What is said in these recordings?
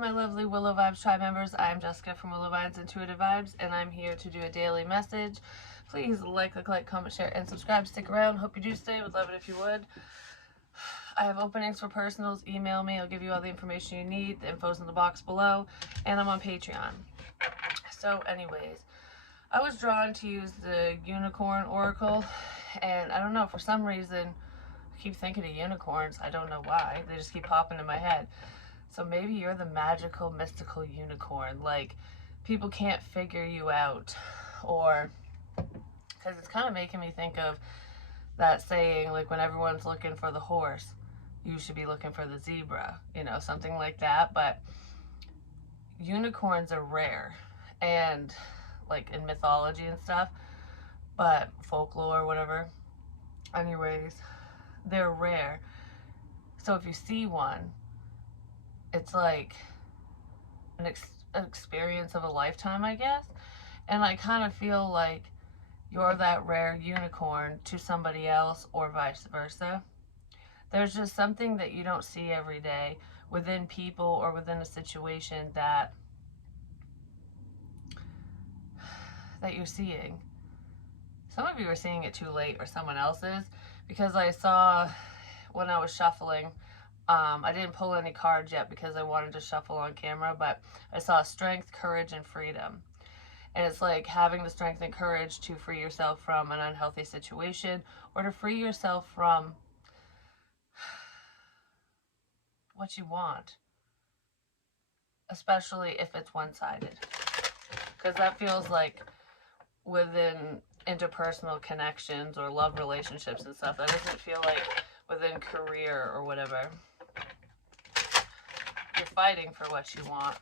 my lovely Willow Vibes Tribe members. I'm Jessica from Willow Vibes Intuitive Vibes, and I'm here to do a daily message. Please like, comment, share, and subscribe. Stick around. Hope you do stay. Would love it if you would. I have openings for personals. Email me. I'll give you all the information you need. The info's in the box below, and I'm on Patreon. So anyways, I was drawn to use the Unicorn Oracle, and I don't know, for some reason, I keep thinking of unicorns. I don't know why. They just keep popping in my head. So maybe you're the magical, mystical unicorn. Like, people can't figure you out. Or, because it's kind of making me think of that saying, like, when everyone's looking for the horse, you should be looking for the zebra. You know, something like that. But unicorns are rare. And, like, in mythology and stuff. But folklore, whatever. Anyways, they're rare. So if you see one, it's like an experience of a lifetime, I guess. And I kind of feel like you're that rare unicorn to somebody else, or vice versa. There's just something that you don't see every day within people or within a situation that you're seeing. Some of you are seeing it too late, or someone else is, because I saw when I was shuffling, I didn't pull any cards yet because I wanted to shuffle on camera, but I saw strength, courage, and freedom. And it's like having the strength and courage to free yourself from an unhealthy situation, or to free yourself from what you want, especially if it's one-sided. Because that feels like within interpersonal connections or love relationships and stuff, that doesn't feel like within career or whatever. You're fighting for what you want.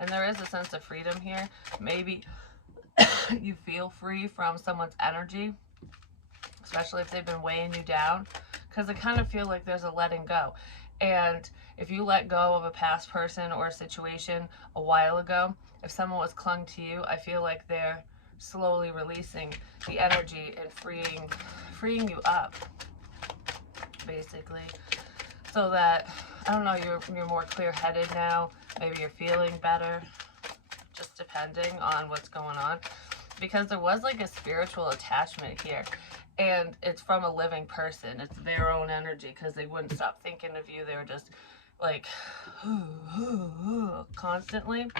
And there is a sense of freedom here. Maybe you feel free from someone's energy, especially if they've been weighing you down, because I kind of feel like there's a letting go. And if you let go of a past person or a situation a while ago, if someone was clung to you, I feel like they're slowly releasing the energy and freeing you up, basically. So that, I don't know, you're more clear-headed now. Maybe you're feeling better, just depending on what's going on. Because there was like a spiritual attachment here. And it's from a living person. It's their own energy, because they wouldn't stop thinking of you. They were just like, constantly.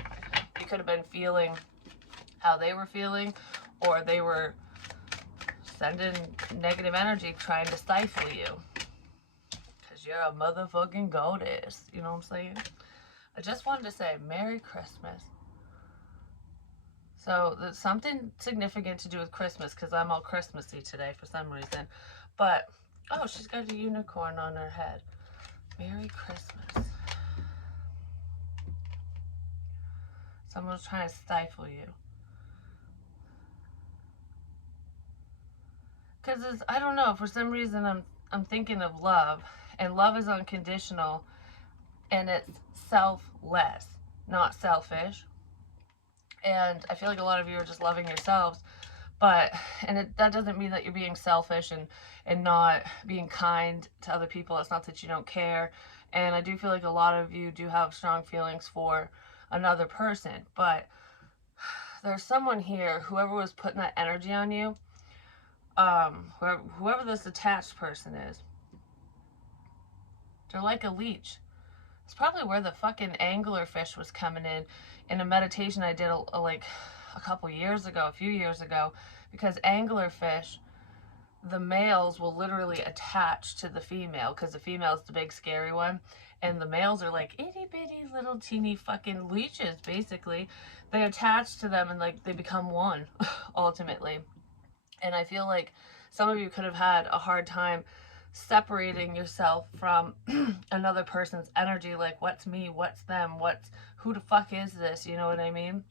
You could have been feeling how they were feeling, or they were sending negative energy trying to stifle you. Because you're a motherfucking goddess. You know what I'm saying? I just wanted to say Merry Christmas. So there's something significant to do with Christmas, because I'm all Christmassy today for some reason. But, oh, she's got a unicorn on her head. Merry Christmas. Someone's trying to stifle you. Because I don't know, for some reason I'm thinking of love. And love is unconditional. And it's selfless, not selfish. And I feel like a lot of you are just loving yourselves. But, that doesn't mean that you're being selfish and not being kind to other people. It's not that you don't care. And I do feel like a lot of you do have strong feelings for another person. But there's someone here, whoever was putting that energy on you, whoever this attached person is, they're like a leech. It's probably where the fucking anglerfish was coming in a meditation I did like a couple years ago, a few years ago, because anglerfish, the males will literally attach to the female, because the female's the big scary one, and the males are like itty bitty little teeny fucking leeches, basically. They attach to them and like they become one, ultimately. And I feel like some of you could have had a hard time separating yourself from another person's energy, like what's me, what's them, who the fuck is this, you know what I mean?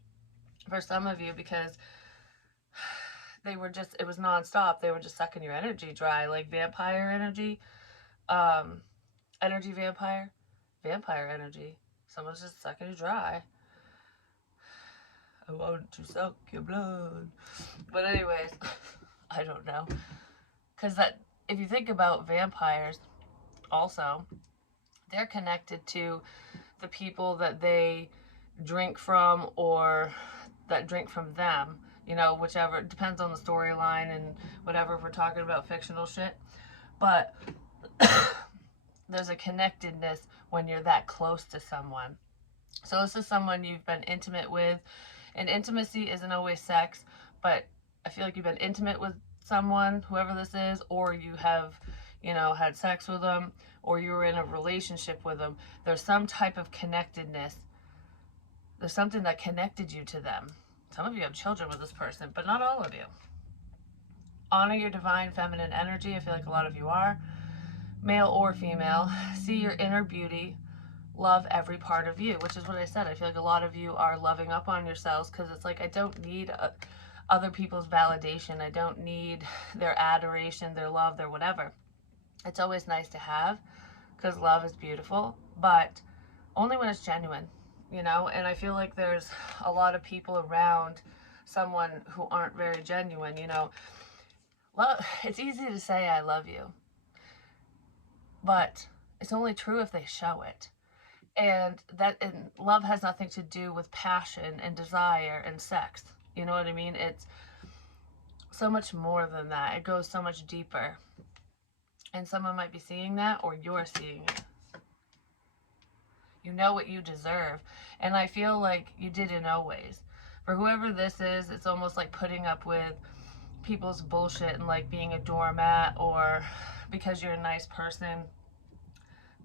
For some of you, because they were just, it was nonstop. They were just sucking your energy dry, like vampire energy, energy vampire energy. Someone's just sucking you dry. I want to suck your blood. But anyways, I don't know. Because if you think about vampires, also, they're connected to the people that they drink from or that drink from them, you know, whichever. It depends on the storyline and whatever if we're talking about fictional shit. But there's a connectedness when you're that close to someone. So this is someone you've been intimate with, and intimacy isn't always sex, but I feel like you've been intimate with someone, whoever this is, or you have, you know, had sex with them, or you were in a relationship with them. There's some type of connectedness. There's something that connected you to them. Some of you have children with this person, but not all of you. Honor your divine feminine energy. I feel like a lot of you are, male or female. See your inner beauty. Love every part of you, which is what I said. I feel like a lot of you are loving up on yourselves because it's like, I don't need other people's validation. I don't need their adoration, their love, their whatever. It's always nice to have because love is beautiful, but only when it's genuine, you know? And I feel like there's a lot of people around someone who aren't very genuine, you know? Love, it's easy to say I love you, but it's only true if they show it. And love has nothing to do with passion and desire and sex. You know what I mean? It's so much more than that. It goes so much deeper. And someone might be seeing that, or you're seeing it. You know what you deserve. And I feel like you didn't always. For whoever this is, it's almost like putting up with people's bullshit and like being a doormat, or because you're a nice person,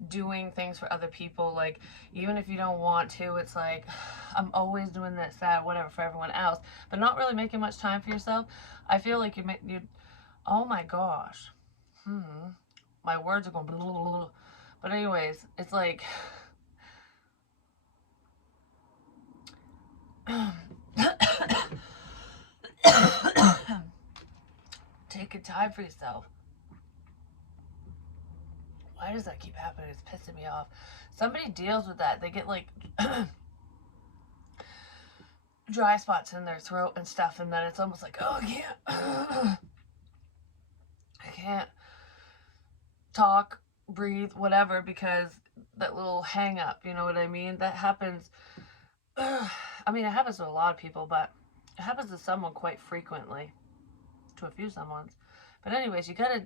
doing things for other people. Like, even if you don't want to, it's like, I'm always doing this, that, whatever for everyone else, but not really making much time for yourself. I feel like you oh my gosh. My words are going blah, blah, blah. But anyways, it's like taking time for yourself. Why does that keep happening? It's pissing me off. Somebody deals with that. They get like dry spots in their throat and stuff, and then it's almost like, oh, I can't talk, breathe, whatever, because that little hang up, you know what I mean? That happens. I mean, it happens to a lot of people, but it happens to someone quite frequently, to a few someones. But anyways, you gotta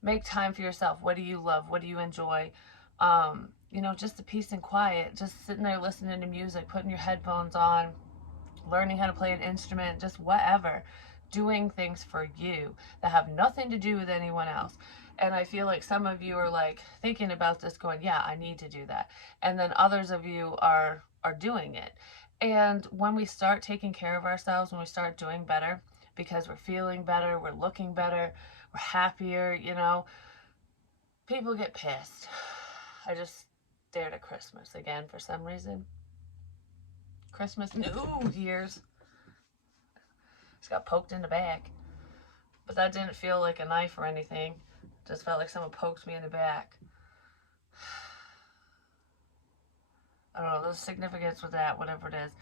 make time for yourself. What do you love? What do you enjoy? You know, just the peace and quiet, just sitting there listening to music, putting your headphones on, learning how to play an instrument, just whatever, doing things for you that have nothing to do with anyone else. And I feel like some of you are like thinking about this going, yeah, I need to do that. And then others of you are doing it. And when we start taking care of ourselves, when we start doing better, because we're feeling better, we're looking better, we're happier, you know, people get pissed. I just stared at Christmas again for some reason. Christmas, New Year's. Just got poked in the back. But that didn't feel like a knife or anything. Just felt like someone poked me in the back. I don't know, there's significance with that, whatever it is.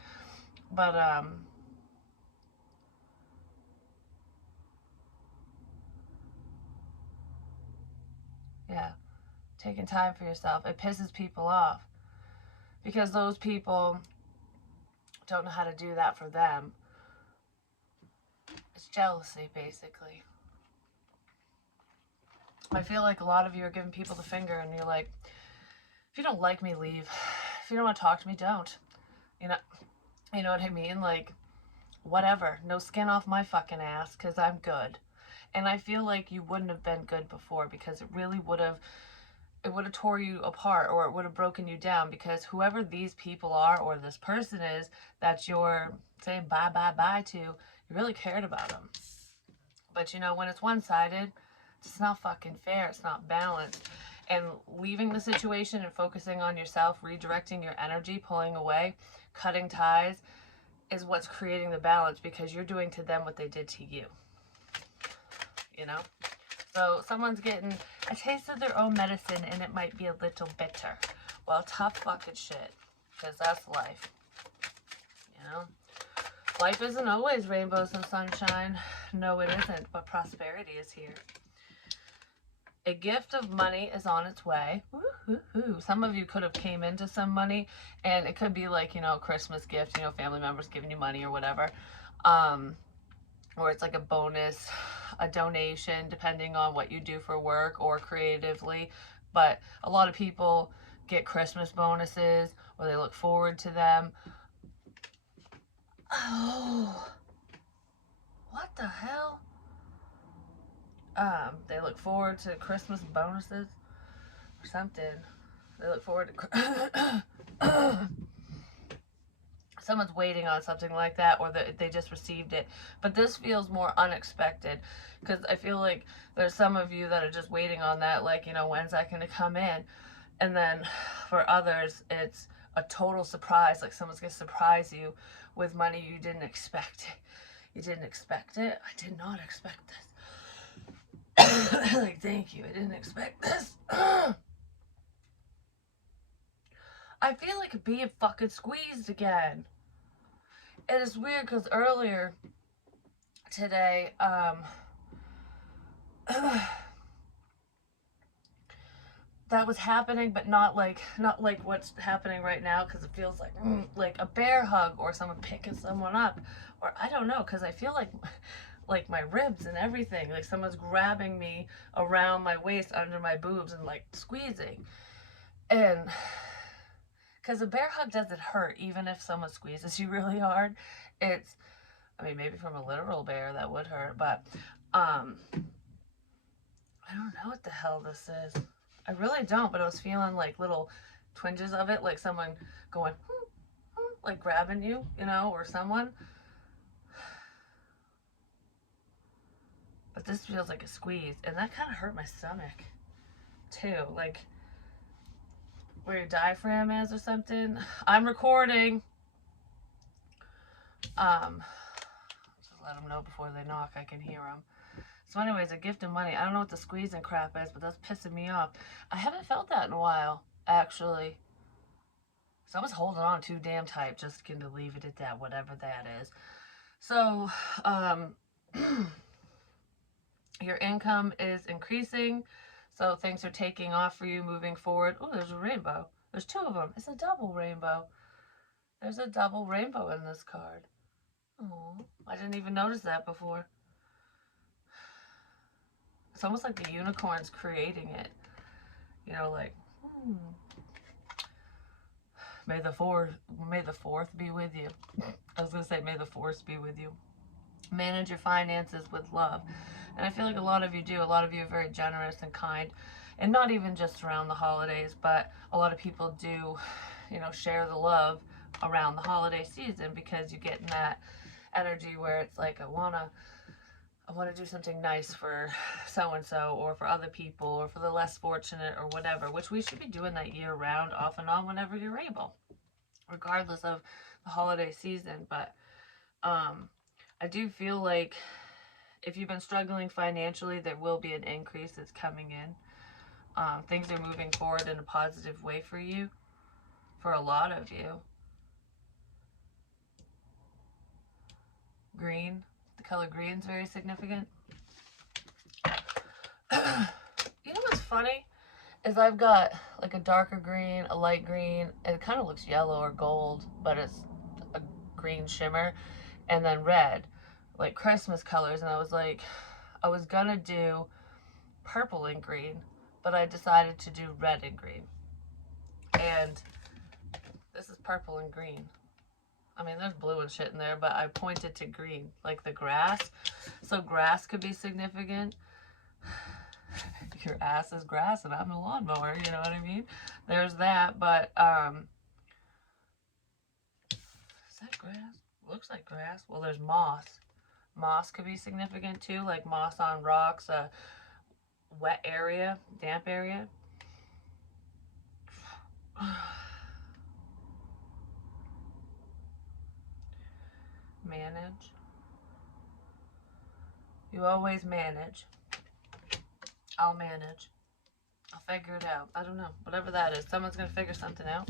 But, yeah, taking time for yourself. It pisses people off because those people don't know how to do that for them. It's jealousy, basically. I feel like a lot of you are giving people the finger, and you're like, if you don't like me, leave. If you don't want to talk to me, don't. You know what I mean? Like, whatever. No skin off my fucking ass, because I'm good. And I feel like you wouldn't have been good before, because it really would have tore you apart, or it would have broken you down, because whoever these people are, or this person is that you're saying bye bye bye to, you really cared about them. But you know, when it's one-sided, it's not fucking fair. It's not balanced. And leaving the situation and focusing on yourself, redirecting your energy, pulling away, cutting ties, is what's creating the balance, because you're doing to them what they did to you. You know? So someone's getting a taste of their own medicine, and it might be a little bitter. Well, tough fucking shit, because that's life. You know? Life isn't always rainbows and sunshine. No, it isn't, but prosperity is here. A gift of money is on its way. Woo-hoo-hoo. Some of you could have came into some money, and it could be like, you know, a Christmas gift, you know, family members giving you money or whatever. Or it's like a bonus, a donation, depending on what you do for work or creatively. But a lot of people get Christmas bonuses, or they look forward to them. Oh, what the hell? They look forward to Christmas bonuses or something. They look forward to someone's waiting on something like that, or they just received it. But this feels more unexpected, because I feel like there's some of you that are just waiting on that, like, you know, when's that going to come in? And then for others, it's a total surprise, like someone's going to surprise you with money you didn't expect. You didn't expect it? I did not expect this. Like, thank you, I didn't expect this. I feel like being fucking squeezed again. It is weird because earlier today, that was happening, but not like what's happening right now, because it feels like a bear hug or someone picking someone up, or I don't know, because I feel like my ribs and everything, like someone's grabbing me around my waist under my boobs and like squeezing. And because a bear hug doesn't hurt, even if someone squeezes you really hard. It's, I mean, maybe from a literal bear that would hurt, but I don't know what the hell this is. I really don't, but I was feeling like little twinges of it, like someone going, like grabbing you, you know, or someone. But this feels like a squeeze, and that kind of hurt my stomach too, like where your diaphragm is or something. I'm recording. Just let them know before they knock, I can hear them. So anyways, a gift of money. I don't know what the squeezing crap is, but that's pissing me off. I haven't felt that in a while, actually. So I was holding on too damn tight, just going to leave it at that, whatever that is. So, your income is increasing, so things are taking off for you moving forward. Oh, there's a rainbow. There's two of them. It's a double rainbow. There's a double rainbow in this card. Oh, I didn't even notice that before. It's almost like the unicorn's creating it. You know, like, May the fourth be with you. I was going to say, may the force be with you. Manage your finances with love. And I feel like a lot of you do. A lot of you are very generous and kind. And not even just around the holidays, but a lot of people do, you know, share the love around the holiday season, because you get in that energy where it's like, I want to do something nice for so-and-so, or for other people, or for the less fortunate, or whatever, which we should be doing that year round, off and on, whenever you're able, regardless of the holiday season. But I do feel like if you've been struggling financially, there will be an increase that's coming in. Things are moving forward in a positive way for you, for a lot of you. Green. The color green is very significant. You know what's funny? Is I've got like a darker green, a light green, and it kind of looks yellow or gold, but it's a green shimmer, and then red, like Christmas colors. And I was like, I was gonna do purple and green, but I decided to do red and green. And this is purple and green. I mean, there's blue and shit in there, but I pointed to green, like the grass. So grass could be significant. Your ass is grass and I'm a lawnmower, you know what I mean? There's that, but, is that grass? Looks like grass. Well, there's moss. Moss could be significant too, like moss on rocks, a wet area, damp area. Manage. You always manage. I'll manage. I'll figure it out. I don't know. Whatever that is. Someone's going to figure something out.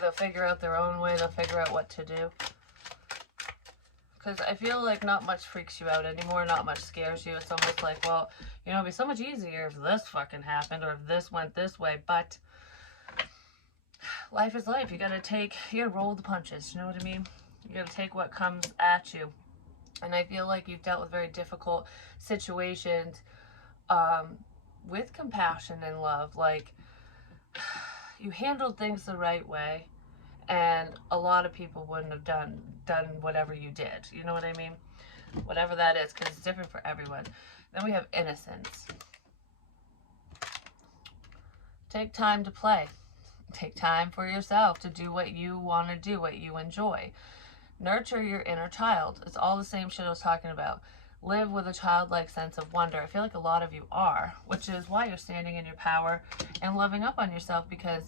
They'll figure out their own way. They'll figure out what to do. Because I feel like not much freaks you out anymore, not much scares you. It's almost like, well, you know, it'd be so much easier if this fucking happened or if this went this way. But life is life. You gotta roll the punches. You know what I mean? You gotta take what comes at you. And I feel like you've dealt with very difficult situations with compassion and love. Like, you handled things the right way, and a lot of people wouldn't have done whatever you did. You know what I mean? Whatever that is, because it's different for everyone. Then we have innocence. Take time to play. Take time for yourself to do what you want to do, what you enjoy. Nurture your inner child. It's all the same shit I was talking about. Live with a childlike sense of wonder. I feel like a lot of you are, which is why you're standing in your power and loving up on yourself, because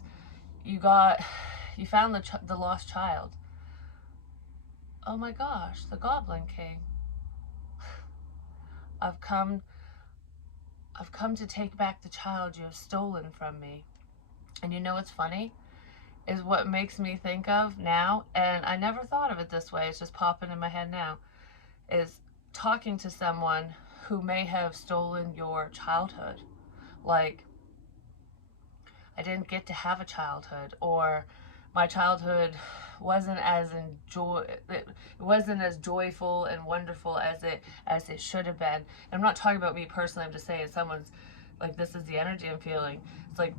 you found the lost child. Oh my gosh, the Goblin King. I've come to take back the child you have stolen from me. And you know what's funny? Is what makes me think of now, and I never thought of it this way, it's just popping in my head now, is talking to someone who may have stolen your childhood. Like, I didn't get to have a childhood, or my childhood wasn't as joyful and wonderful as it should have been. And I'm not talking about me personally, I'm just saying someone's like, this is the energy I'm feeling. It's like,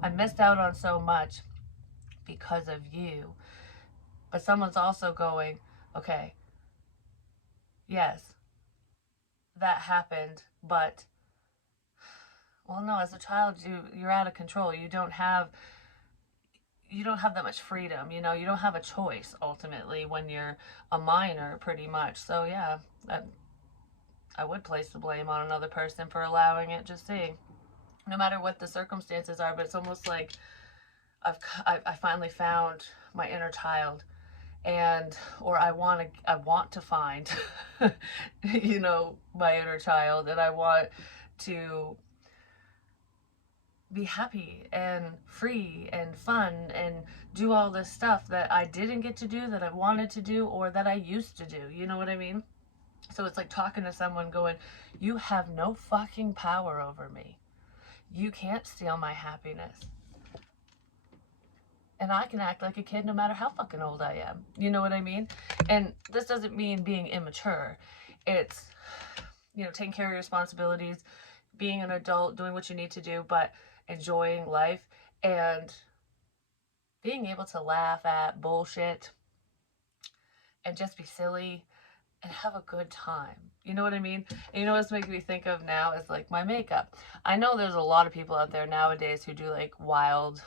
I missed out on so much because of you. But someone's also going, okay, yes, that happened, but, well, no, as a child, you're out of control. You don't have that much freedom, you know. You don't have a choice ultimately when you're a minor, pretty much. So yeah, I would place the blame on another person for allowing it. Just see, no matter what the circumstances are. But it's almost like I finally found my inner child, or I want to find you know, my inner child, and I want to be happy and free and fun and do all this stuff that I didn't get to do, that I wanted to do, or that I used to do. You know what I mean? So it's like talking to someone going, you have no fucking power over me. You can't steal my happiness. And I can act like a kid no matter how fucking old I am. You know what I mean? And this doesn't mean being immature. It's, you know, taking care of your responsibilities, being an adult, doing what you need to do, but enjoying life and being able to laugh at bullshit and just be silly and have a good time. You know what I mean? And you know what's making me think of now is like my makeup. I know there's a lot of people out there nowadays who do like wild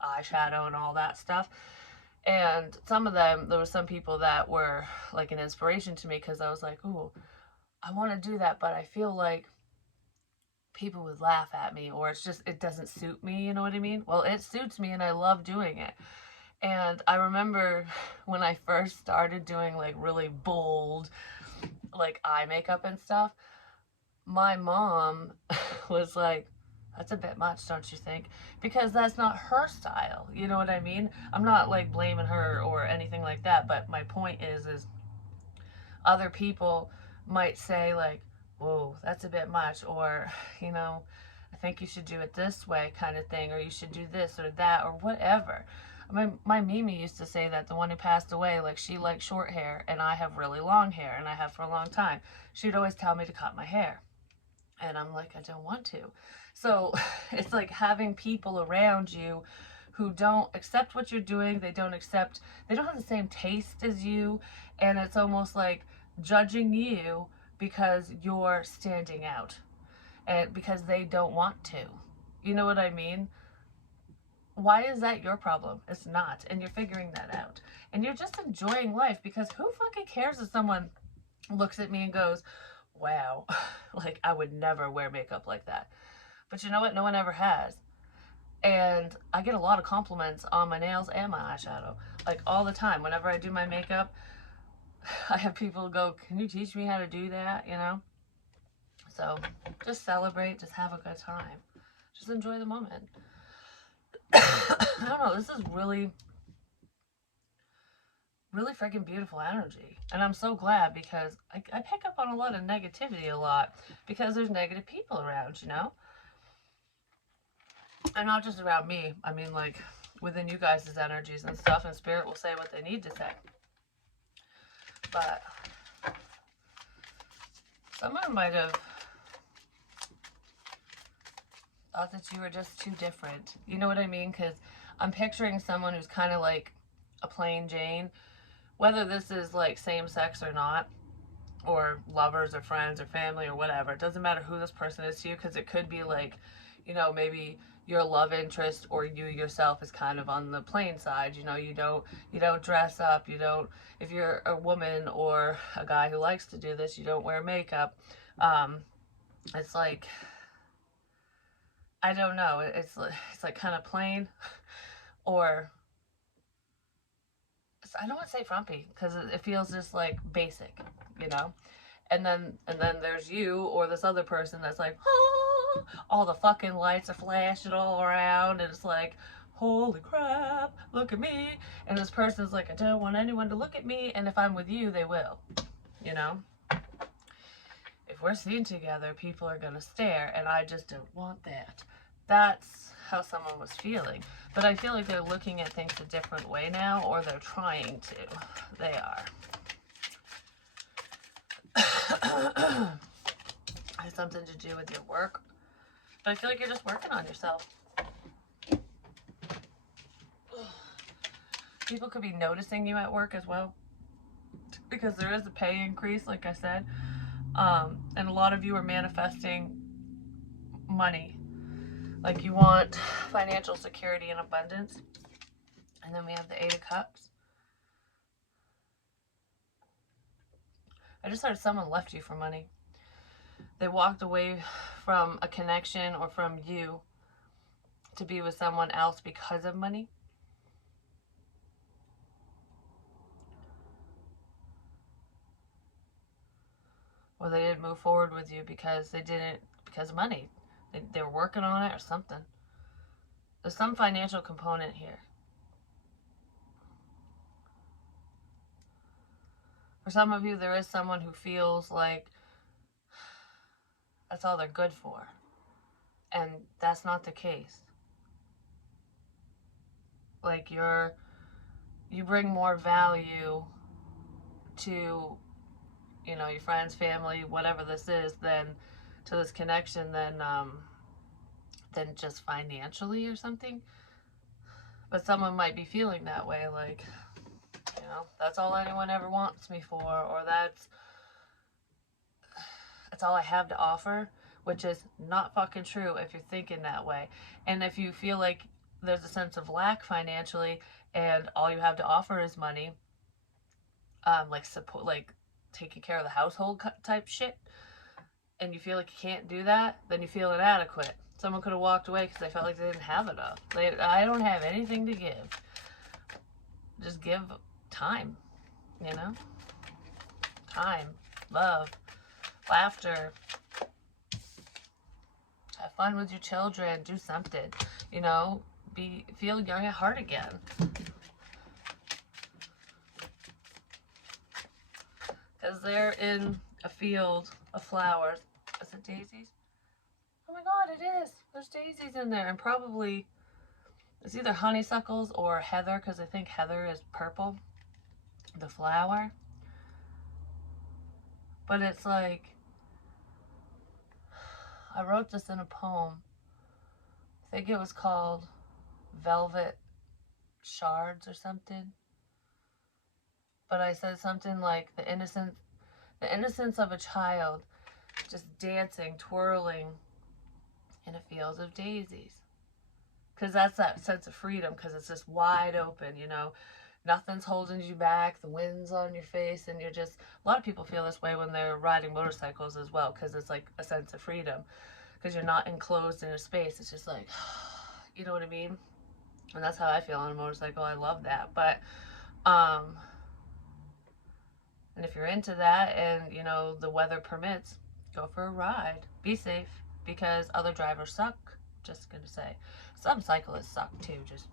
eyeshadow and all that stuff. And some of them, there were some people that were like an inspiration to me, because I was like, ooh, I want to do that, but I feel like people would laugh at me, or it doesn't suit me. You know what I mean? Well, it suits me and I love doing it. And I remember when I first started doing like really bold like eye makeup and stuff, my mom was like, that's a bit much, don't you think? Because that's not her style. You know what I mean? I'm not like blaming her or anything like that, but my point is other people might say like, whoa, that's a bit much, or, you know, I think you should do it this way, kind of thing, or you should do this or that or whatever. I mean, my Mimi used to say that, the one who passed away, like, she liked short hair and I have really long hair, and I have for a long time. She'd always tell me to cut my hair. And I'm like, I don't want to. So it's like having people around you who don't accept what you're doing. They don't have the same taste as you. And it's almost like judging you because you're standing out and because they don't want to. You know what I mean? Why is that your problem? It's not. And you're figuring that out. And you're just enjoying life, because who fucking cares if someone looks at me and goes, wow, like I would never wear makeup like that. But you know what? No one ever has. And I get a lot of compliments on my nails and my eyeshadow, like all the time. Whenever I do my makeup, I have people go, can you teach me how to do that? You know? So just celebrate, just have a good time. Just enjoy the moment. I don't know, this is really really freaking beautiful energy. And I'm so glad because I pick up on a lot of negativity a lot because there's negative people around, you know? And not just around me. I mean, like, within you guys' energies and stuff, and spirit will say what they need to say. But someone might have thought that you were just too different. You know what I mean? Because I'm picturing someone who's kind of like a plain Jane, whether this is like same sex or not, or lovers or friends or family or whatever. It doesn't matter who this person is to you, because it could be like, you know, maybe your love interest or you yourself is kind of on the plain side. You know, you don't dress up, you don't, if you're a woman or a guy who likes to do this, you don't wear makeup. It's like, I don't know, it's like kind of plain, or I don't want to say frumpy because it feels just like basic, you know. And then there's you or this other person that's like, oh, all the fucking lights are flashing all around, and it's like, holy crap, look at me. And this person's like, I don't want anyone to look at me, and if I'm with you, they will, you know. If we're seen together, people are gonna stare, and I just don't want that. That's how someone was feeling. But I feel like they're looking at things a different way now, or they're trying to. They are. Has something to do with your work, but I feel like you're just working on yourself. People could be noticing you at work as well, because there is a pay increase, like I said, and a lot of you are manifesting money, like you want financial security and abundance. And then we have the Eight of Cups. I just heard someone left you for money. They walked away from a connection or from you to be with someone else because of money. Or they didn't move forward with you because of money. They were working on it or something. There's some financial component here. For some of you, there is someone who feels like that's all they're good for. And that's not the case. Like you bring more value to, you know, your friends, family, whatever this is, than to this connection than just financially or something. But someone might be feeling that way, like, you know, that's all anyone ever wants me for, or that's all I have to offer, which is not fucking true if you're thinking that way. And if you feel like there's a sense of lack financially and all you have to offer is money, like support, like taking care of the household type shit, and you feel like you can't do that, then you feel inadequate. Someone could have walked away because they felt like they didn't have enough. I don't have anything to give. Just give time, you know? Time, love, laughter. Have fun with your children. Do something, you know? Feel young at heart again. Because they're in a field of flowers. Is it daisies? Oh my god, it is. There's daisies in there, and probably it's either honeysuckles or heather, because I think heather is purple, the flower. But it's like, I wrote this in a poem. I think it was called Velvet Shards or something. But I said something like the innocence of a child just dancing, twirling in a field of daisies. Because that's that sense of freedom, because it's just wide open, you know. Nothing's holding you back. The wind's on your face, and you're just, a lot of people feel this way when they're riding motorcycles as well, because it's like a sense of freedom, because you're not enclosed in a space. It's just like, you know what I mean? And that's how I feel on a motorcycle. I love that. But and if you're into that and, you know, the weather permits, go for a ride. Be safe, because other drivers suck. Just gonna say, some cyclists suck too. Just,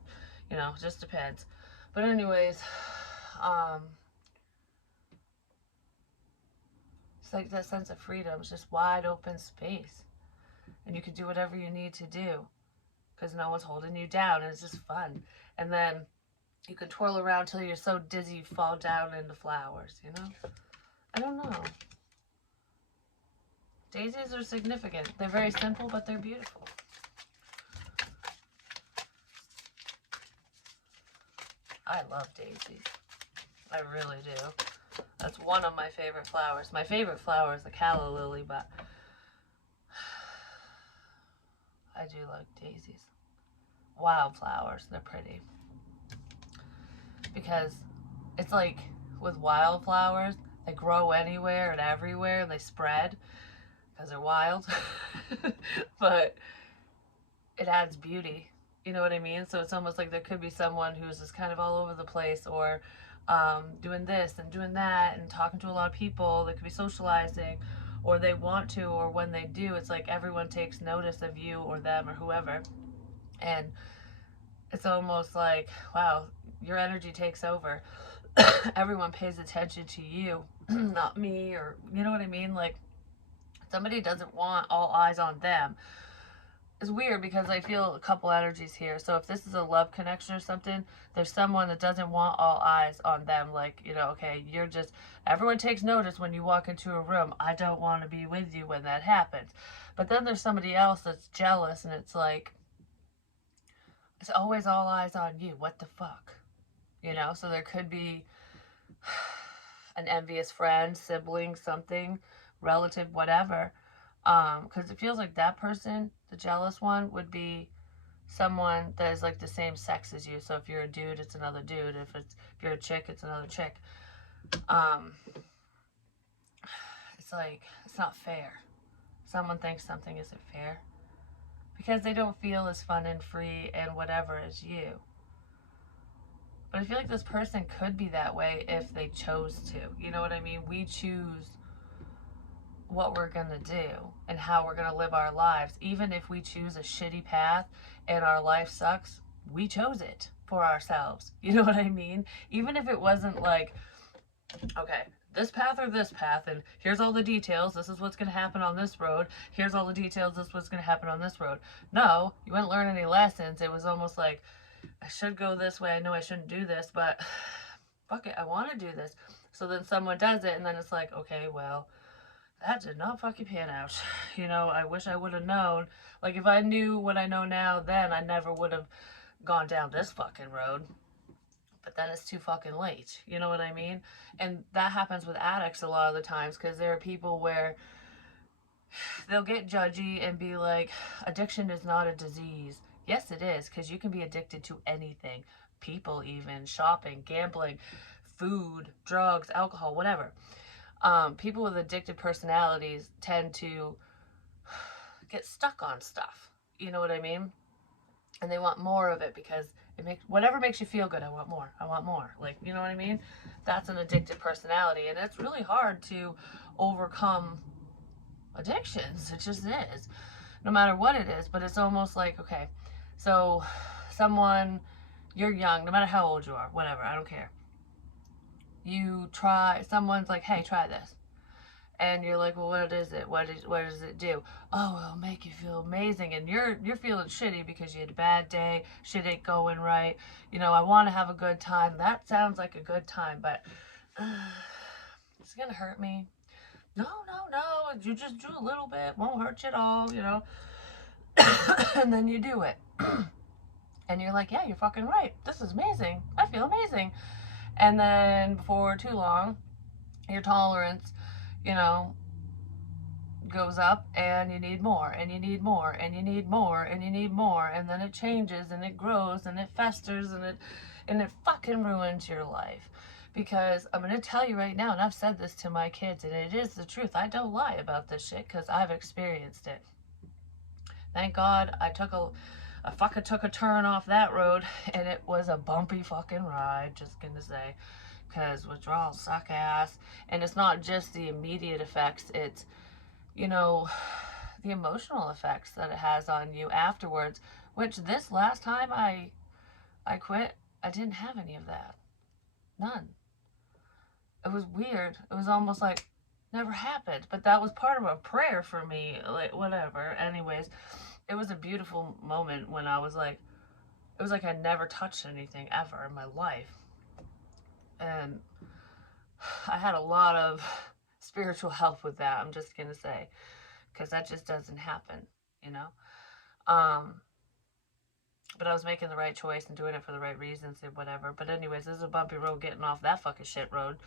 you know, just depends. But anyways, Um, it's like that sense of freedom. It's just wide open space. And you can do whatever you need to do because no one's holding you down. And it's just fun. And then you can twirl around till you're so dizzy you fall down into flowers, you know? I don't know. Daisies are significant. They're very simple, but they're beautiful. I love daisies. I really do. That's one of my favorite flowers. My favorite flower is the calla lily, but I do like daisies. Wildflowers, they're pretty. Because it's like with wildflowers, they grow anywhere and everywhere and they spread because they're wild. But it adds beauty. You know what I mean? So it's almost like there could be someone who's just kind of all over the place, or doing this and doing that and talking to a lot of people. They could be socializing, or they want to, or when they do, it's like everyone takes notice of you or them or whoever. And it's almost like, wow, your energy takes over. Everyone pays attention to you, not me, or you know what I mean? Like, somebody doesn't want all eyes on them. It's weird because I feel a couple energies here. So if this is a love connection or something, there's someone that doesn't want all eyes on them. Like, you know, okay, you're just, everyone takes notice when you walk into a room. I don't want to be with you when that happens. But then there's somebody else that's jealous and it's like, it's always all eyes on you. What the fuck? You know, so there could be an envious friend, sibling, something, relative, whatever. Because it feels like that person, the jealous one, would be someone that is like the same sex as you. So if you're a dude, it's another dude. If you're a chick, it's another chick. Um, it's like, it's not fair. Someone thinks something isn't fair because they don't feel as fun and free and whatever as you. But I feel like this person could be that way if they chose to. You know what I mean? We choose what we're going to do and how we're going to live our lives. Even if we choose a shitty path and our life sucks, we chose it for ourselves. You know what I mean? Even if it wasn't like, okay, this path or this path, and here's all the details, this is what's going to happen on this road, here's all the details, this is what's going to happen on this road. No, you wouldn't learn any lessons. It was almost like, I should go this way, I know I shouldn't do this, but fuck it, I want to do this. So then someone does it, and then it's like, okay, well, that did not fucking pan out. You know, I wish I would have known. Like, if I knew what I know now then, I never would have gone down this fucking road. But then it's too fucking late. You know what I mean? And that happens with addicts a lot of the times, because there are people where they'll get judgy and be like, addiction is not a disease. Yes, it is, because you can be addicted to anything. People even, shopping, gambling, food, drugs, alcohol, whatever. People with addicted personalities tend to get stuck on stuff. You know what I mean? And they want more of it because it makes whatever makes you feel good. I want more. I want more. Like, you know what I mean? That's an addicted personality, and it's really hard to overcome addictions. It just is, no matter what it is. But it's almost like, okay, so someone, you're young, no matter how old you are, whatever, I don't care. You try, someone's like, hey, try this. And you're like, well, what is it? What does it do? Oh, it'll make you feel amazing. And you're feeling shitty because you had a bad day. Shit ain't going right. You know, I want to have a good time. That sounds like a good time, but it's gonna hurt me. No, no, no. You just do a little bit. Won't hurt you at all. You know. And then you do it, and you're like, yeah, you're fucking right. This is amazing. I feel amazing. And then before too long, your tolerance, you know, goes up, and you need more, and you need more, and you need more, and you need more, and then it changes and it grows and it festers and it fucking ruins your life. Because I'm gonna tell you right now, and I've said this to my kids, and it is the truth. I don't lie about this shit because I've experienced it. Thank God I fucking took a turn off that road, and it was a bumpy fucking ride, just gonna say, because withdrawals suck ass. And it's not just the immediate effects, it's, you know, the emotional effects that it has on you afterwards, which this last time I quit, I didn't have any of that. None. it was weird. It was almost like never happened, but that was part of a prayer for me, like whatever. Anyways, it was a beautiful moment when I was like, it was like I never touched anything ever in my life. And I had a lot of spiritual help with that, I'm just going to say, because that just doesn't happen, you know? Um, but I was making the right choice and doing it for the right reasons and whatever. But anyways, this is a bumpy road getting off that fucking shit road.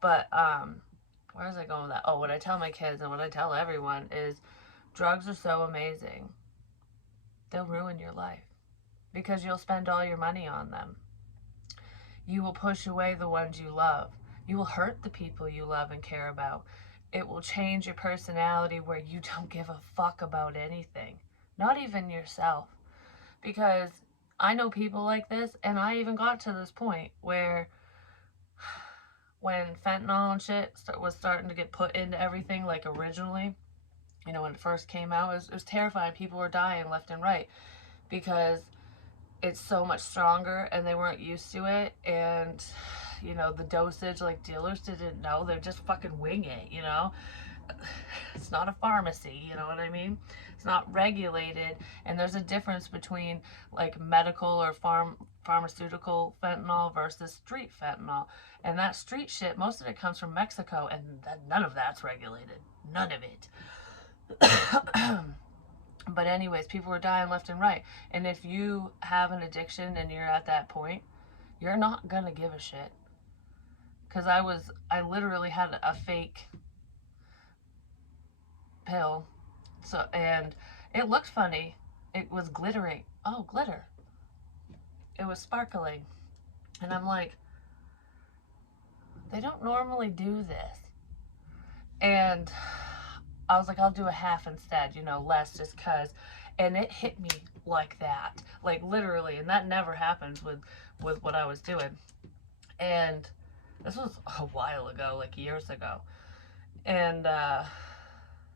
But where was I going with that? Oh, what I tell my kids and what I tell everyone is drugs are so amazing. They'll ruin your life because you'll spend all your money on them. You will push away the ones you love. You will hurt the people you love and care about. It will change your personality where you don't give a fuck about anything, not even yourself. Because I know people like this, and I even got to this point where when fentanyl and shit was starting to get put into everything, like originally, you know, when it first came out, it was terrifying. People were dying left and right because it's so much stronger and they weren't used to it. And, you know, the dosage, like dealers didn't know. They're just fucking wing it, you know? It's not a pharmacy, you know what I mean? It's not regulated. And there's a difference between like medical or pharmaceutical fentanyl versus street fentanyl. And that street shit, most of it comes from Mexico, and none of that's regulated. None of it. But anyways, people were dying left and right. And if you have an addiction and you're at that point, you're not gonna give a shit. Because I literally had a fake pill. So, and it looked funny. It was glittering. Oh, glitter. It was sparkling. And I'm like, they don't normally do this. And I was like, I'll do a half instead, you know, less just cause. And it hit me like that, like literally. And that never happens with what I was doing. And this was a while ago, like years ago. And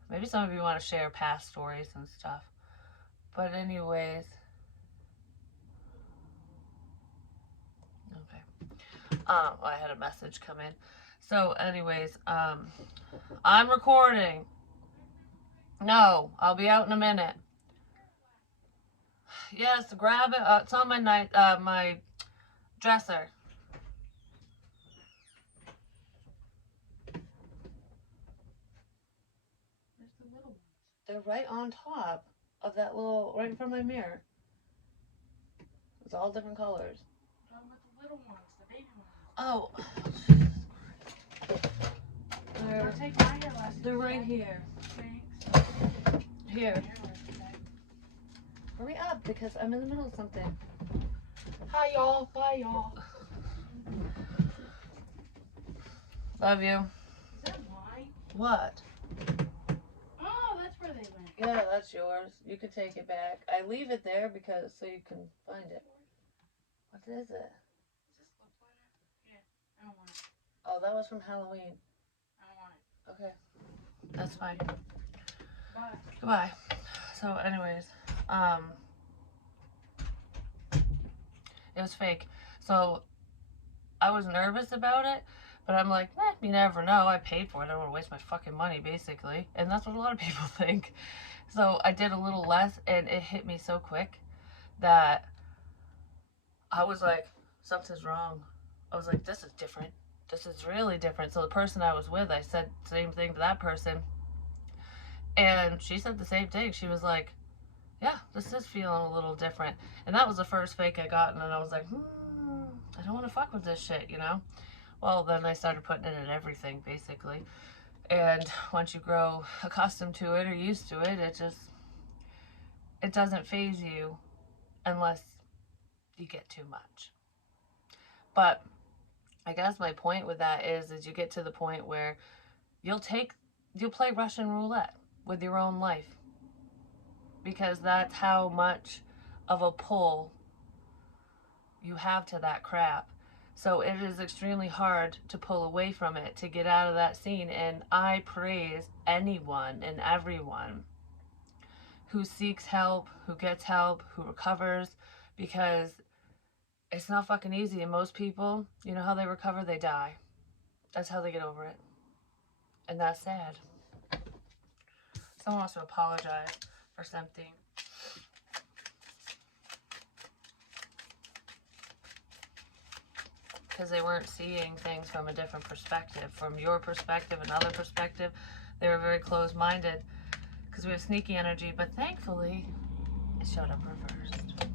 maybe some of you want to share past stories and stuff. But anyways, okay. I had a message come in. So anyways, I'm recording. No, I'll be out in a minute. Yes, grab it. It's on my dresser. Where's the little ones? They're right on top of that little, right in front of my mirror. It's all different colors. I'm talking about the little ones, the baby ones. Oh, I'll take my eyelashes. They're right here. Thanks. Here. Hurry up, because I'm in the middle of something. Hi, y'all. Bye, y'all. Love you. Is that mine? What? Oh, that's where they went. Yeah, that's yours. You can take it back. I leave it there because so you can find it. What is it? Is this lip liner? Yeah, I don't want it. Oh, that was from Halloween. I don't want it. Okay. That's fine. Bye. Goodbye. So anyways, it was fake. So I was nervous about it, but I'm like, you never know. I paid for it. I don't want to waste my fucking money, basically. And that's what a lot of people think. So I did a little less, and it hit me so quick that I was like, something's wrong. I was like, this is different. This is really different. So the person I was with, I said the same thing to that person. And she said the same thing. She was like, yeah, this is feeling a little different. And that was the first fake I got. And then I was like, I don't want to fuck with this shit, you know? Well, then I started putting it in everything, basically. And once you grow accustomed to it or used to it, it doesn't faze you unless you get too much. But I guess my point with that is you get to the point where you'll play Russian roulette with your own life, because that's how much of a pull you have to that crap. So it is extremely hard to pull away from it, to get out of that scene. And I praise anyone and everyone who seeks help, who gets help, who recovers, because it's not fucking easy. And most people, you know how they recover? They die. That's how they get over it. And that's sad. Someone wants to apologize for something. Because they weren't seeing things from a different perspective. From your perspective, another perspective, they were very closed-minded. Because we have sneaky energy, but thankfully, it showed up reversed.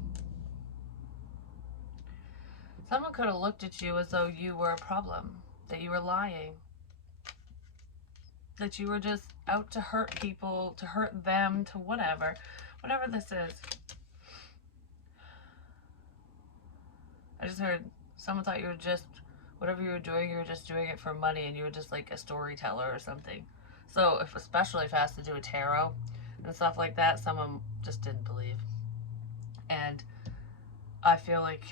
Someone could have looked at you as though you were a problem, that you were lying, that you were just out to hurt people, to hurt them, to whatever this is. I just heard someone thought you were just, whatever you were just doing it for money, and you were just like a storyteller or something. So, especially if it has to do with tarot and stuff like that, someone just didn't believe. And I feel like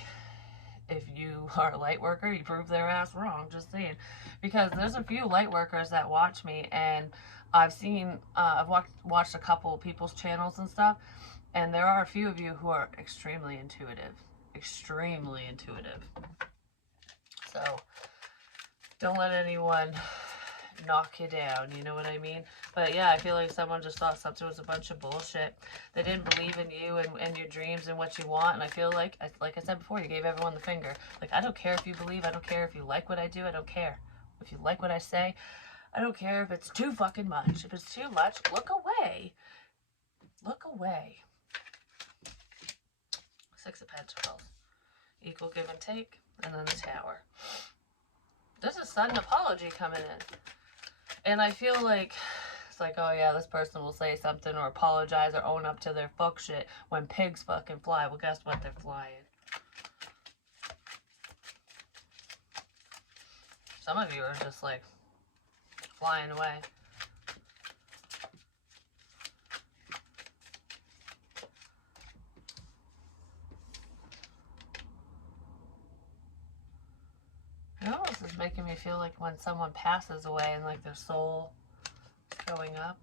if you are a light worker, you prove their ass wrong, just saying. Because there's a few light workers that watch me, and I've seen, I've watched a couple people's channels and stuff, and there are a few of you who are extremely intuitive. Extremely intuitive. So, don't let anyone knock you down, you know what I mean? But yeah, I feel like someone just thought something was a bunch of bullshit. They didn't believe in you and your dreams and what you want, and I feel like I said before, you gave everyone the finger. Like, I don't care if you believe, I don't care if you like what I do, I don't care. If you like what I say, I don't care if it's too fucking much. If it's too much, look away. Look away. Six of Pentacles. Equal give and take, and then the Tower. There's a sudden apology coming in. And I feel like it's like, oh yeah, this person will say something or apologize or own up to their fuck shit when pigs fucking fly. Well, guess what? They're flying. Some of you are just like flying away. It almost is making me feel like when someone passes away and like their soul is going up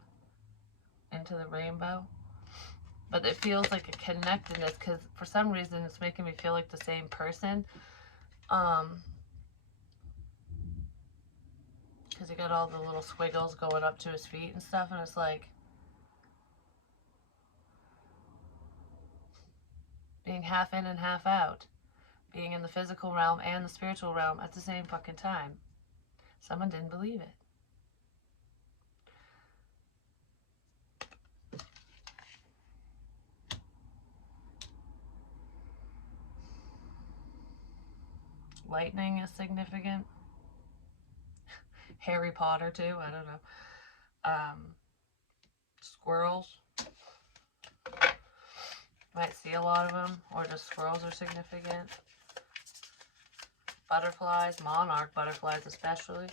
into the rainbow. But it feels like a connectedness because for some reason it's making me feel like the same person. Because you got all the little squiggles going up to his feet and stuff, and it's like being half in and half out. Being in the physical realm and the spiritual realm at the same fucking time. Someone didn't believe it. Lightning is significant. Harry Potter too, I don't know. Squirrels. Might see a lot of them, or just squirrels are significant. Butterflies, monarch butterflies especially.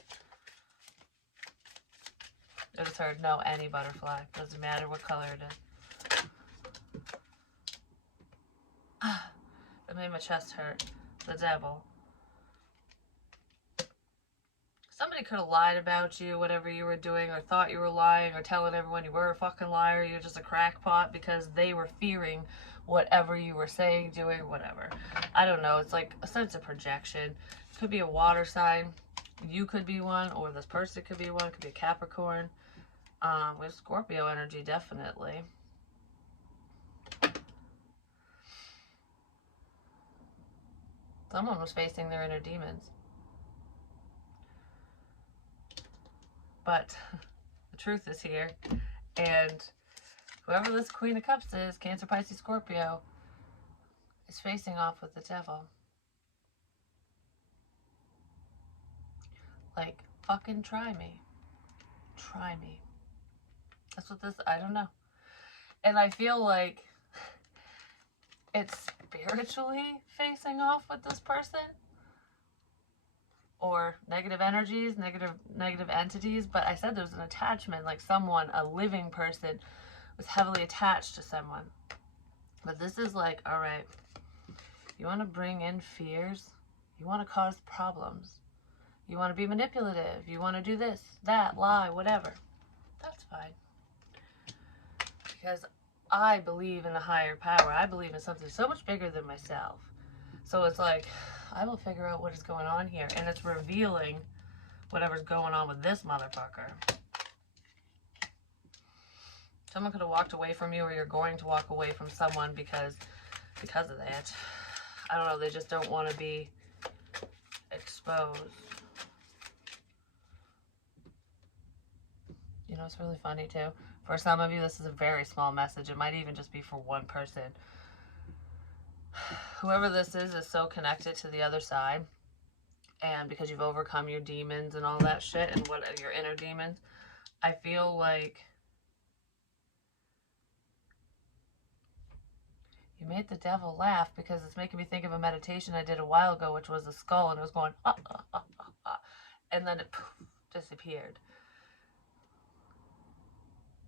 I just heard no, any butterfly. Doesn't matter what color it is. That made my chest hurt. The devil. Somebody could have lied about you, whatever you were doing, or thought you were lying, or telling everyone you were a fucking liar, you're just a crackpot, because they were fearing whatever you were saying, doing, whatever. I don't know. It's like a sense of projection. It could be a water sign. You could be one, or this person could be one. It could be a Capricorn. With Scorpio energy, definitely. Someone was facing their inner demons. But the truth is here. And whoever this Queen of Cups is, Cancer, Pisces, Scorpio, is facing off with the devil. Like, fucking try me. Try me. That's what this, I don't know. And I feel like it's spiritually facing off with this person. Or negative energies, negative entities. But I said there's an attachment, like someone, a living person, was heavily attached to someone. But this is like, all right, you want to bring in fears, you want to cause problems, you want to be manipulative, you want to do this, that, lie, whatever. That's fine. Because I believe in a higher power. I believe in something so much bigger than myself. So it's like, I will figure out what is going on here. And it's revealing whatever's going on with this motherfucker. Someone could have walked away from you, or you're going to walk away from someone because of that. I don't know, they just don't want to be exposed. You know, it's really funny too. For some of you, this is a very small message. It might even just be for one person. Whoever this is so connected to the other side. And because you've overcome your demons and all that shit and what your inner demons, I feel like you made the devil laugh, because it's making me think of a meditation I did a while ago, which was a skull, and it was going, ah, ah, ah, ah, ah, and then it poof, disappeared.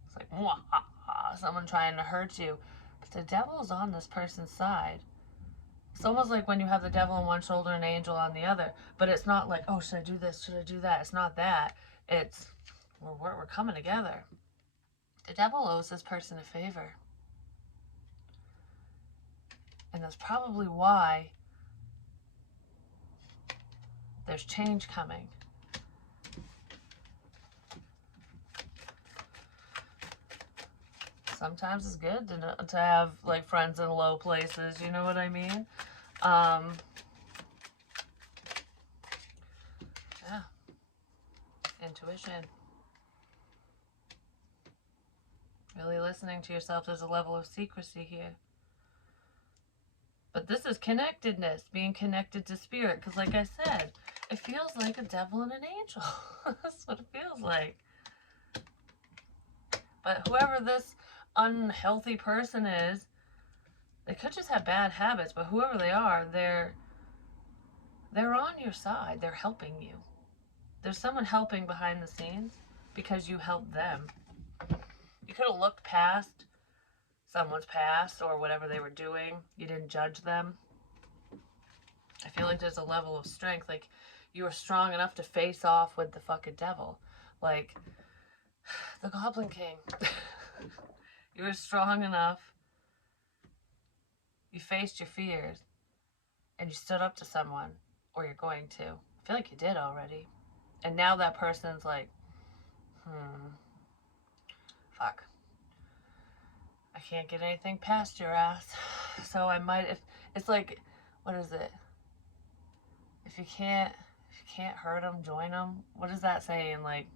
It's like, mwah, ah, ah, someone trying to hurt you. But the devil's on this person's side. It's almost like when you have the devil on one shoulder and an angel on the other. But it's not like, oh, should I do this? Should I do that? It's not that. It's, we're coming together. The devil owes this person a favor. And that's probably why there's change coming. Sometimes it's good to have like friends in low places, you know what I mean? Yeah. Intuition. Really listening to yourself. There's a level of secrecy here. But this is connectedness, being connected to spirit. Because like I said, it feels like a devil and an angel. That's what it feels like. But whoever this unhealthy person is, they could just have bad habits, but whoever they are, they're on your side. They're helping you. There's someone helping behind the scenes because you helped them. You could have looked past someone's past or whatever they were doing. You didn't judge them. I feel like there's a level of strength. Like, you were strong enough to face off with the fucking devil. Like, the Goblin King. You were strong enough. You faced your fears. And you stood up to someone. Or you're going to. I feel like you did already. And now that person's like, fuck. I can't get anything past your ass. So I might, if it's like, what is it? If you can't hurt them, join them. What is that saying? Like,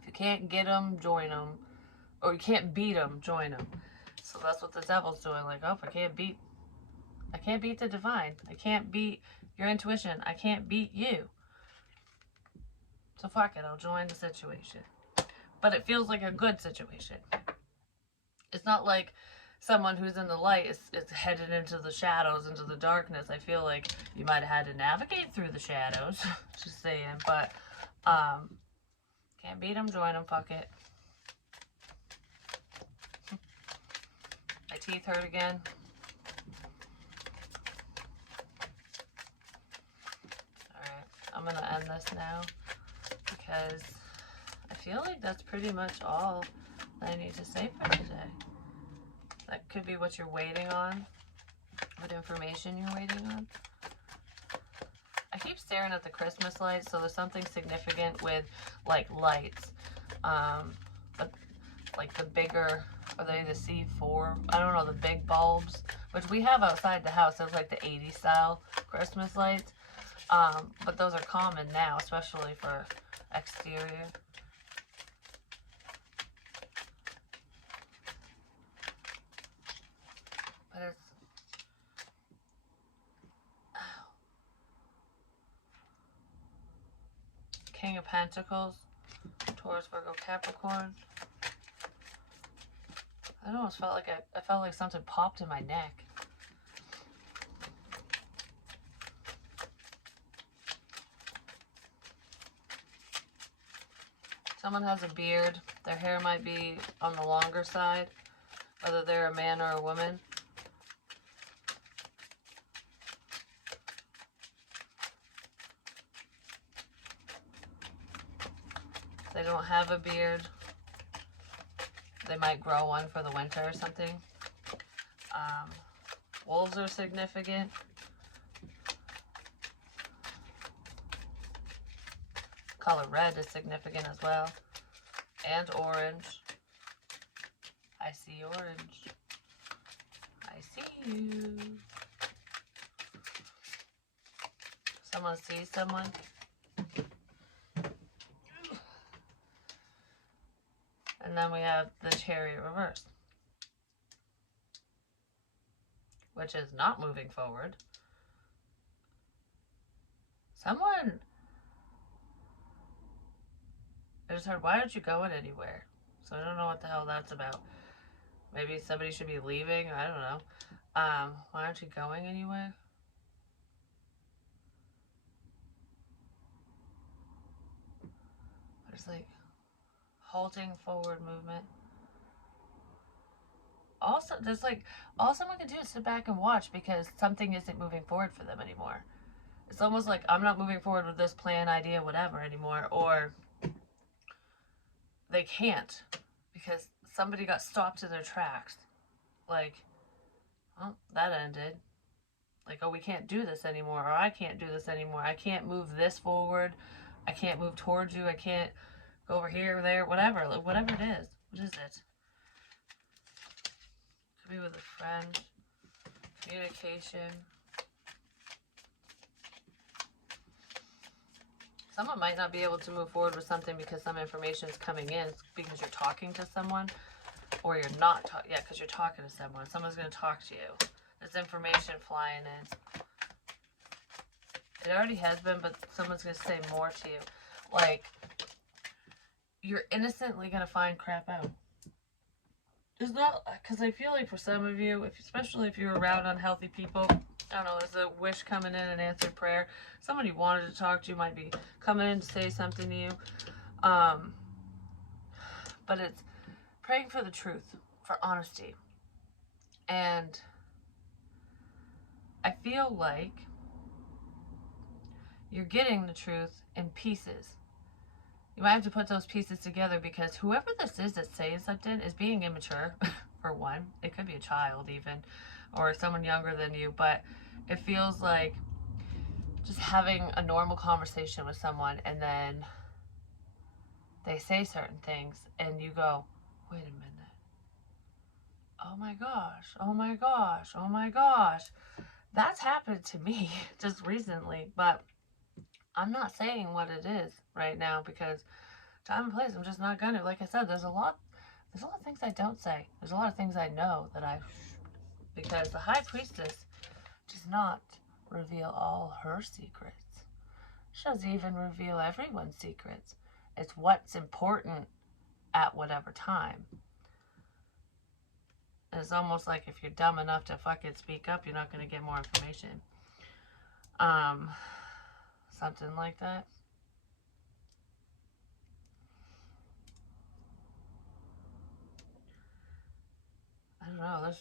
if you can't get them, join them. Or you can't beat them, join them. So that's what the devil's doing. Like, oh, I can't beat the divine. I can't beat your intuition. I can't beat you. So fuck it, I'll join the situation. But it feels like a good situation. It's not like someone who's in the light is headed into the shadows, into the darkness. I feel like you might have had to navigate through the shadows. Just saying. But, can't beat them, join them, fuck it. My teeth hurt again. Alright, I'm gonna end this now, because I feel like that's pretty much all I need to say for today. That could be what you're waiting on, what information you're waiting on. I keep staring at the Christmas lights, so there's something significant with like lights. But like the bigger, are they the C4? I don't know, the big bulbs, which we have outside the house. There's like the 80s style Christmas lights. But those are common now, especially for exterior. But it's, King of Pentacles, Taurus, Virgo, Capricorn. I almost felt like I felt like something popped in my neck. Someone has a beard. Their hair might be on the longer side, whether they're a man or a woman. If they don't have a beard, they might grow one for the winter or something. Wolves are significant. color red is significant as well. And orange. I see orange. I see you. Someone sees someone. And then we have the Chariot reverse, which is not moving forward. Someone, I just heard, why aren't you going anywhere? So I don't know what the hell that's about. Maybe somebody should be leaving, I don't know. Why aren't you going anywhere? There's like halting forward movement. Also, there's like, all someone can do is sit back and watch because something isn't moving forward for them anymore. It's almost like I'm not moving forward with this plan, idea, whatever anymore, or they can't because somebody got stopped in their tracks. Like, oh, that ended. Like, oh, we can't do this anymore, or I can't do this anymore. I can't move this forward. I can't move towards you. I can't go over here or there, whatever. Like, whatever it is. What is it? Could be with a friend. Communication. Someone might not be able to move forward with something because some information is coming in because you're talking to someone, or you're not talking. Yeah, because you're talking to someone. Someone's going to talk to you. There's information flying in. It already has been, but someone's going to say more to you. Like, you're innocently going to find crap out. It's not, because I feel like for some of you, especially if you're around unhealthy people, I don't know, there's a wish coming in, an answered prayer. Somebody wanted to talk to you, might be coming in to say something to you. But it's praying for the truth, for honesty. And I feel like you're getting the truth in pieces. You might have to put those pieces together because whoever this is that's saying something is being immature, for one. It could be a child even, or someone younger than you, but it feels like just having a normal conversation with someone and then they say certain things and you go, wait a minute. Oh my gosh, oh my gosh, oh my gosh. That's happened to me just recently, but I'm not saying what it is right now because time and place, I'm just not gonna. Like I said, there's a lot of things I don't say. There's a lot of things I know that because the High Priestess does not reveal all her secrets. She doesn't even reveal everyone's secrets. It's what's important at whatever time. It's almost like if you're dumb enough to fucking speak up, you're not gonna get more information. Something like that. I don't know.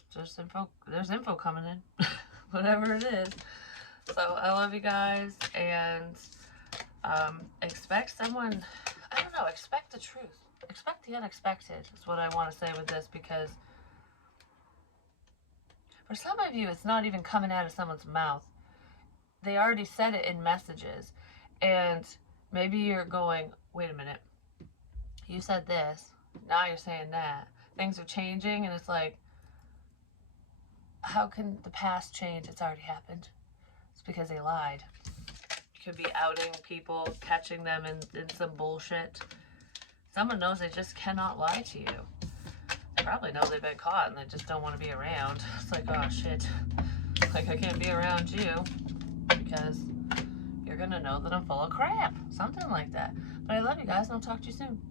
There's info coming in, whatever it is. So I love you guys, and expect someone. I don't know. Expect the truth. Expect the unexpected. Is what I want to say with this, because for some of you, it's not even coming out of someone's mouth. They already said it in messages, and maybe you're going, wait a minute. You said this. Now you're saying that. Things are changing, and it's like, how can the past change? It's already happened. It's because they lied. You could be outing people, catching them in some bullshit. Someone knows they just cannot lie to you. They probably know they've been caught and they just don't want to be around. It's like, oh shit. Like, I can't be around you because you're gonna know that I'm full of crap. Something like that. But I love you guys and I'll talk to you soon.